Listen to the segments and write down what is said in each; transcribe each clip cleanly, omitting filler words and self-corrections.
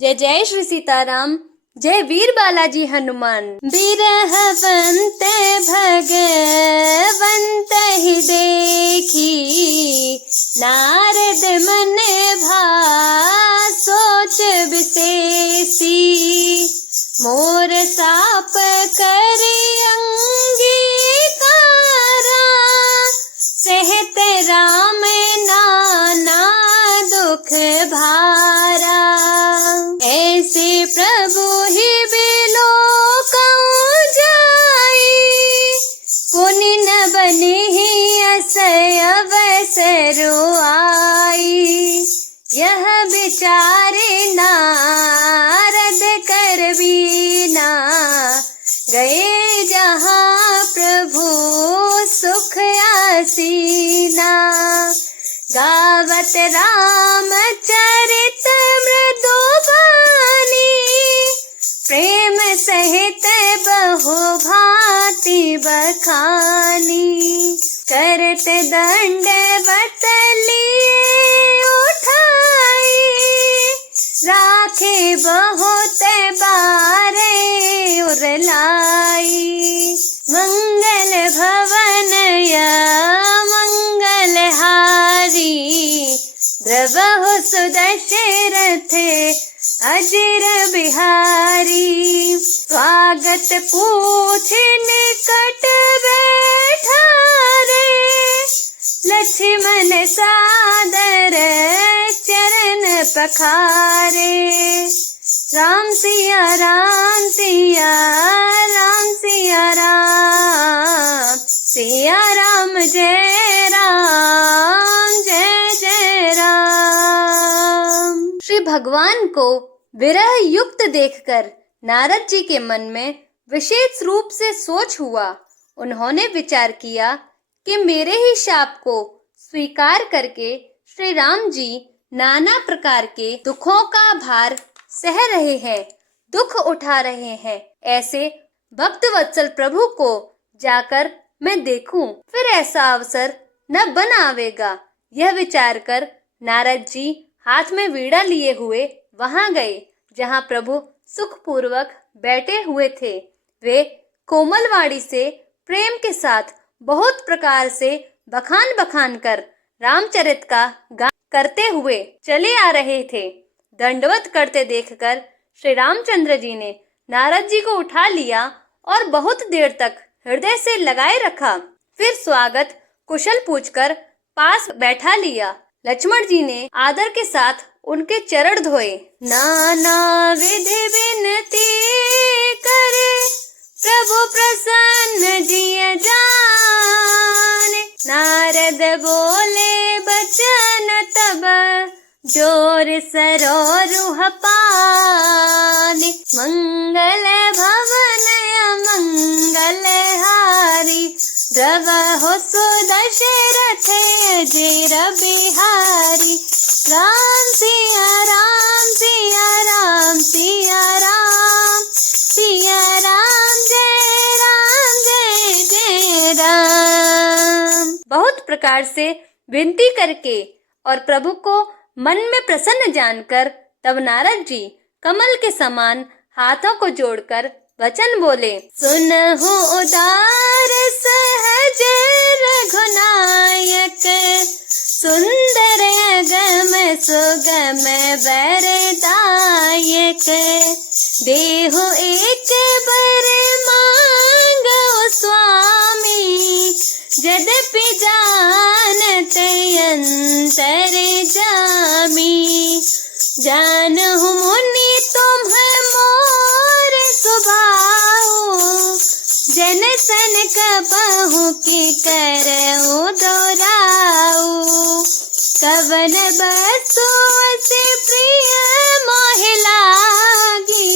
जय जय श्री सीताराम। जय वीर बालाजी हनुमान। बिरहवंत भगवंत ही देखी, नारद मन भा सोच विशेषी। मोर साप करि अंगीकारा, सहत राम नाना दुख भारा। ऐसे प्रभु ही बिलोकउँ जाई, पुनि न बने ही असय अवसरो आई। यह विचारे नारद कर बीना, गए जहाँ प्रभु सुख आसीना। गावत रामचरित मृदुबानी, प्रेम सहित बहु भांति बखानी। करत दंडवत लिए उठाई, राखे बहुत बारे उरलाई। मंगल भवन मंगलहारी, द्रवहु सुदशरथ अजर बिहारी। स्वागत पूछ निकट बैठा रे, लक्ष्मण सादर चरण पखारे। राम सिया राम सिया राम सिया राम, सिया राम जय राम जय जय राम। श्री भगवान को विरह युक्त देखकर नारद जी के मन में विशेष रूप से सोच हुआ। उन्होंने विचार किया कि मेरे ही शाप को स्वीकार करके श्री राम जी नाना प्रकार के दुखों का भार सह रहे हैं, दुख उठा रहे हैं। ऐसे भक्त वत्सल प्रभु को जाकर मैं देखूं, फिर ऐसा अवसर न बन आवेगा। यह विचार कर नारद जी हाथ में वीणा लिए हुए वहां गए जहां प्रभु सुखपूर्वक बैठे हुए थे। वे कोमलवाणी से प्रेम के साथ बहुत प्रकार से बखान बखान कर रामचरित का गान करते हुए चले आ रहे थे। दंडवत करते देखकर श्री रामचंद्र जी ने नारद जी को उठा लिया और बहुत देर तक हृदय से लगाए रखा। फिर स्वागत कुशल पूछकर पास बैठा लिया। लक्ष्मण जी ने आदर के साथ उनके चरण धोए। नाना विधि विनती करे, प्रभु प्रसन्न जिय जाने। नारद बोले बचन तब, जोर सरोरुह पाने। मंगल भवन मंगलहारी, द्रवहु सुदशरथ अजर बिहारी। राम सिया राम सिया राम सिया राम, सिया राम जय जय राम। बहुत प्रकार से विनती करके और प्रभु को मन में प्रसन्न जानकर तब नारद जी कमल के समान हाथों को जोड़कर वचन बोले। सुनहु उदार सहज रघुनायक, सुंदर अगम सुगम वरदायक। देहु एक बर मांगो स्वामी, यद्यपि जानत अंतर जामी। जानहु मुनि तुम मोर स्वभाव, जन सन कबहु की करऊँ दोराऊ। कवन वस्तु से प्रिय मोहि लागी,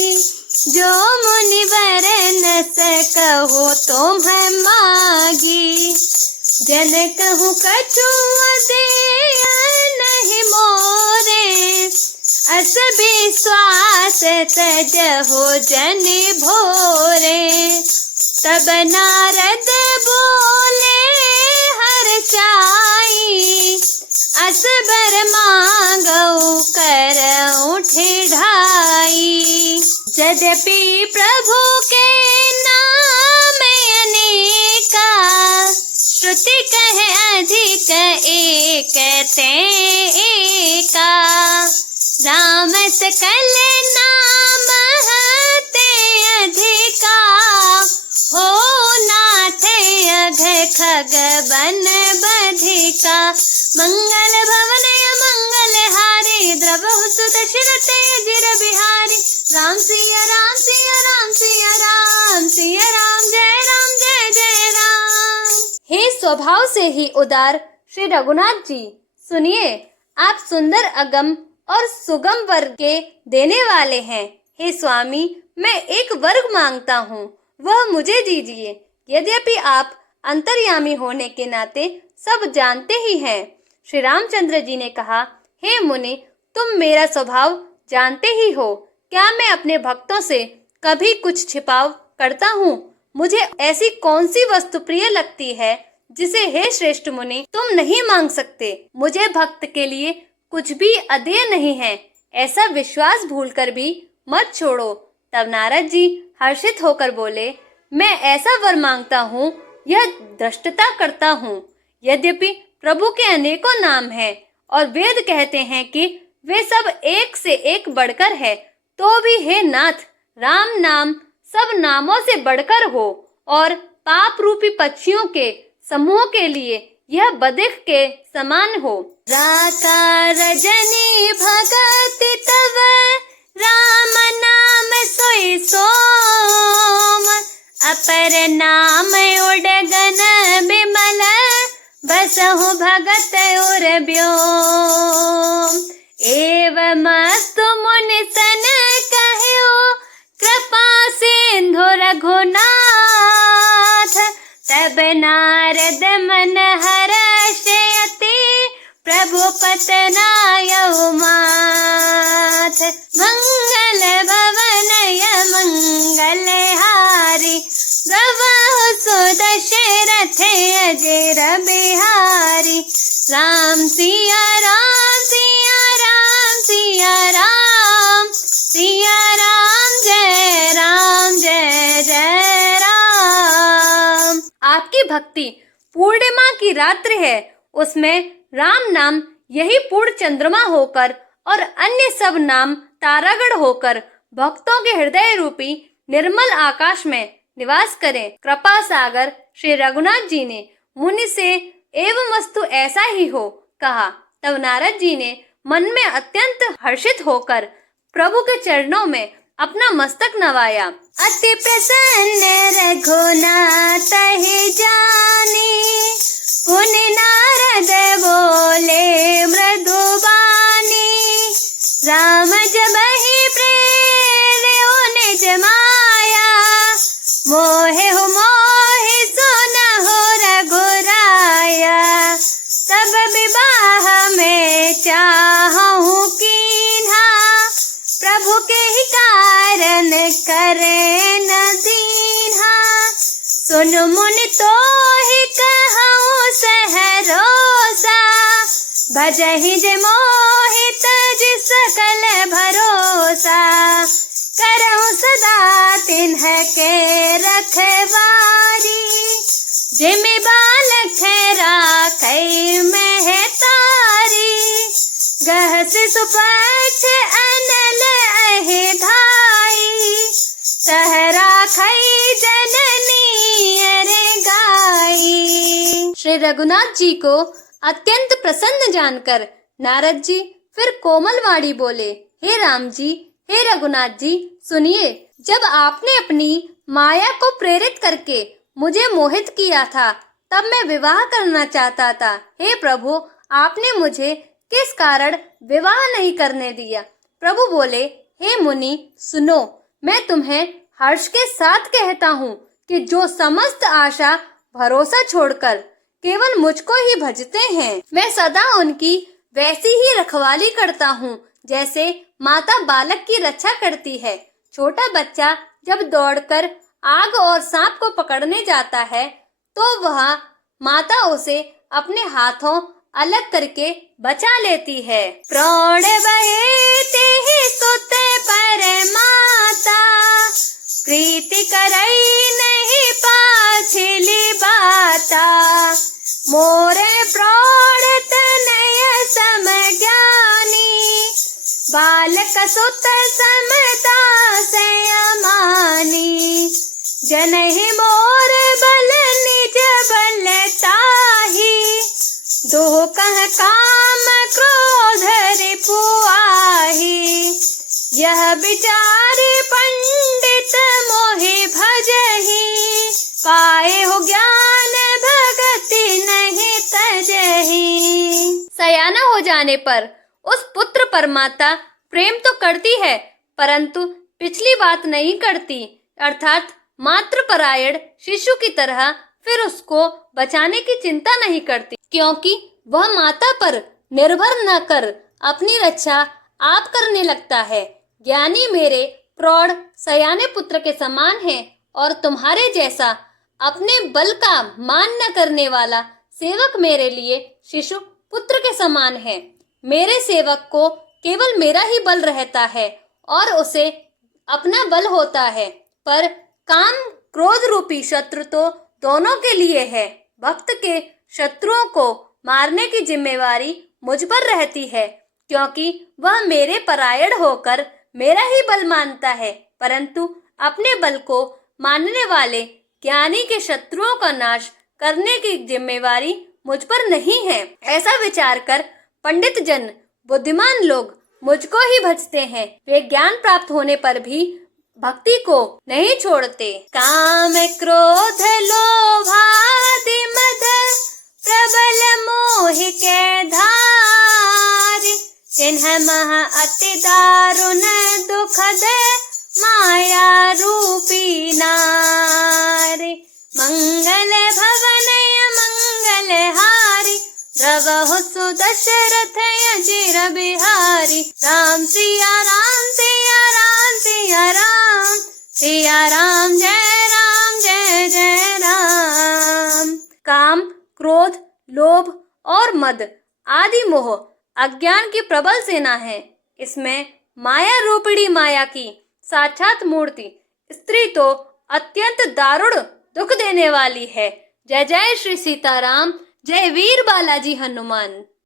जो मुनि वर न सकहु तुम मागी। जन कहूँ कछु देय नहीं मोरे, अस विश्वास तजहु जन भोरे। तब नारद बोले हर्षाई, असबर मांगो कर उठे ढाई। यद्यपि प्रभु के नाम अनेका, श्रुति कहे अधिक एक ते एका। राम सकल नाम ते अधिका, हो नाथ अघ खग बन बधिका। मंगल भवन मंगल हारी, द्रवहु सुत दशरथ अजिर बिहारी। राम सिया राम सिया राम सिया राम, सिया राम जय जय राम। हे स्वभाव से ही उदार श्री रघुनाथ जी, सुनिए, आप सुंदर अगम और सुगम वर्ग के देने वाले हैं। हे स्वामी, मैं एक वर्ग मांगता हूँ, वह मुझे दीजिए। यद्यपि आप अंतर्यामी होने के नाते सब जानते ही हैं। श्री रामचंद्र जी ने कहा, हे मुनि, तुम मेरा स्वभाव जानते ही हो। क्या मैं अपने भक्तों से कभी कुछ छिपाव करता हूँ? मुझे ऐसी कौन सी वस्तु प्रिय लगती है जिसे हे श्रेष्ठ मुनि तुम नहीं मांग सकते? मुझे भक्त के लिए कुछ भी अदेय नहीं है, ऐसा विश्वास भूलकर भी मत छोड़ो। तब नारद जी हर्षित होकर बोले, मैं ऐसा वर मांगता हूँ, यह दृष्टता करता हूँ। यद्यपि प्रभु के अनेकों नाम हैं और वेद कहते हैं कि वे सब एक से एक बढ़कर है, तो भी हे नाथ, राम नाम सब नामों से बढ़कर हो और पाप रूपी पक्षियों के समूह के लिए यह बदिख के समान हो। राका रजनी भगति तव, राम नाम सोई सोम। अपर नाम उडगन बिमल, बसहु भगत उर व्योम। एवमस्तु मुनि सन कह्यो, कृपा सिंधु रघुनाथ। तब नारद मन हर्षयति, प्रभु पतनायउ माथ। मंगल भवनय मंगल हारी, द्रवहु सुत दशरथ अजिर बिहारी। राम सिया राम सिया राम सिया राम, सिया राम जय जय राम। आपकी भक्ति पूर्णिमा की रात्रि है, उसमें राम नाम यही पूर्ण चंद्रमा होकर और अन्य सब नाम तारागण होकर भक्तों के हृदय रूपी निर्मल आकाश में निवास करें। कृपा सागर श्री रघुनाथ जी ने मुनि से एवं वस्तु ऐसा ही हो कहा। तब नारद जी ने मन में अत्यंत हर्षित होकर प्रभु के चरणों में अपना मस्तक नवाया। अति प्रसन्न रघुनाथ ही जानी, पुनि नारद बोले मृदुबानी। राम जब ही प्रेरणा निज माया, मोहे हो मोहि सुनहु रघुराया। तब विवाह में चाहूं कीन्हा, प्रभु के ही कारण करे न दीन्हा। सुन मुनि तो ही कहूँ सहरोसा, भजहि जे मोहित जिस सकल भरोसा। करहु सदा तिन्ह के रखवारी, जिमि बालक राखै महतारी। गहस सुपथ अनल अहि धाई, सह राखै जननी अरे गाई। श्री रघुनाथ जी को अत्यंत प्रसन्न जानकर नारद जी फिर कोमल वाणी बोले, हे राम जी, हे रघुनाथ जी, सुनिए, जब आपने अपनी माया को प्रेरित करके मुझे मोहित किया था, तब मैं विवाह करना चाहता था। हे प्रभु, आपने मुझे किस कारण विवाह नहीं करने दिया? प्रभु बोले, हे मुनि सुनो, मैं तुम्हें हर्ष के साथ कहता हूँ कि जो समस्त आशा भरोसा छोड़कर केवल मुझको ही भजते हैं, मैं सदा उनकी वैसी ही रखवाली करता हूँ जैसे माता बालक की रक्षा करती है। छोटा बच्चा जब दौड़कर आग और सांप को पकड़ने जाता है, तो वह माता उसे अपने हाथों अलग करके बचा लेती है। प्रौढ़ बहे तेहि सुत पर माता, करई नहीं पाछिली बाता, मोरे प्रौढ़ तनय समज्ञानी, बालक सुत समता से अमानी, जनहि मोर बल निज बल ताही, दो कह काम क्रोध रिपु आही, यह विचारी पंडित मोहि भजहि, पाए हो ज्ञान भगति नहीं तजहि। सयाना हो जाने पर उस पुत्र पर माता प्रेम तो करती है परंतु पिछली बात नहीं करती, अर्थात मातृपरायण शिशु की तरह फिर उसको बचाने की चिंता नहीं करती, क्योंकि वह माता पर निर्भर न कर अपनी रक्षा आप करने लगता है। ज्ञानी मेरे प्रौढ़ सयाने पुत्र के समान है और तुम्हारे जैसा अपने बल का मान न करने वाला सेवक मेरे लिए शिशु पुत्र के समान है। मेरे सेवक को केवल मेरा ही बल रहता है और उसे अपना बल होता है, पर काम क्रोध रूपी शत्रु तो दोनों के लिए है। भक्त के शत्रुओं को मारने की जिम्मेवारी मुझ पर रहती है, क्योंकि वह मेरे परायण होकर मेरा ही बल मानता है, परंतु अपने बल को मानने वाले ज्ञानी के शत्रुओं का नाश करने की जिम्मेवारी मुझ पर नहीं है। ऐसा विचार कर पंडित जन बुद्धिमान लोग मुझको ही भजते हैं। वे ज्ञान प्राप्त होने पर भी भक्ति को नहीं छोड़ते। काम क्रोध लोभादि मद प्रबल मोह के धारि, तिन्ह मह अति दारुण दुखद माया रूपी नारी, मंगल भवनय मंगल हारी, द्रवहु सुदशरथ अजिर बिहारी, राम सिया राम सिया राम सिया राम, सिया राम जय जय राम। काम, क्रोध, लोभ और मद आदि मोह अज्ञान की प्रबल सेना है। इसमें माया रूपिणी माया की साक्षात मूर्ति स्त्री तो अत्यंत दारुण दुख देने वाली है। जय जय श्री सीताराम, जय वीर बालाजी हनुमान।